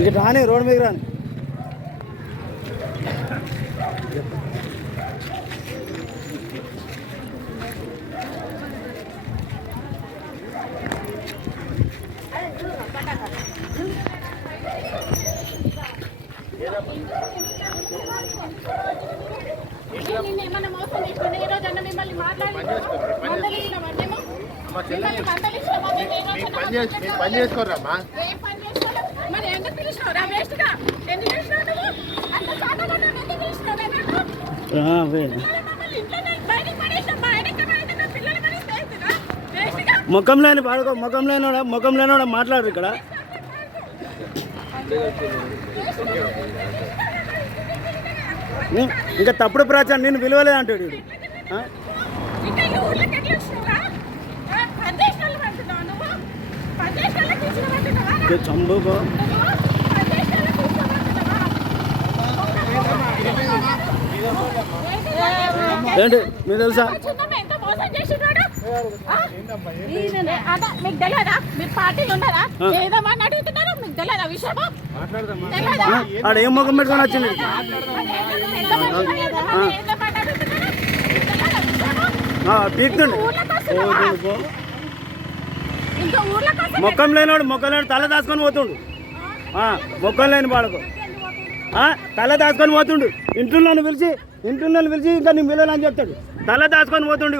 ఇక రాని రోడ్ మీద రాని పని చేసుకోరమ్మా. ముఖం లేని పాడుకో, ముఖం లేనోడా మాట్లాడరు ఇక్కడ. ఇంకా తప్పుడు ప్రచారం నేను విలువలేదు అంటాడు వీడు. చంబుకో ఏంటి మీకు తెలుసా? మీకు తెలియదా? మీరు పార్టీలు ఉన్నారా? ఏదేమని అడుగుతున్నారా? మీకు తెలియదా విషయమా? ఆడ ఏం ముఖం పెట్టుకొని వచ్చింది? పీక్తుండే మొక్కం లేనివాడు తల దాచుకొని పోతుండు. మొక్కం లేని వాడుకో తల దాచుకొని పోతుండు. ఇంట్లో పిలిచి ఇంకా నీ పిల్లలు అని చెప్తాడు. తల దాచుకొని పోతుండు.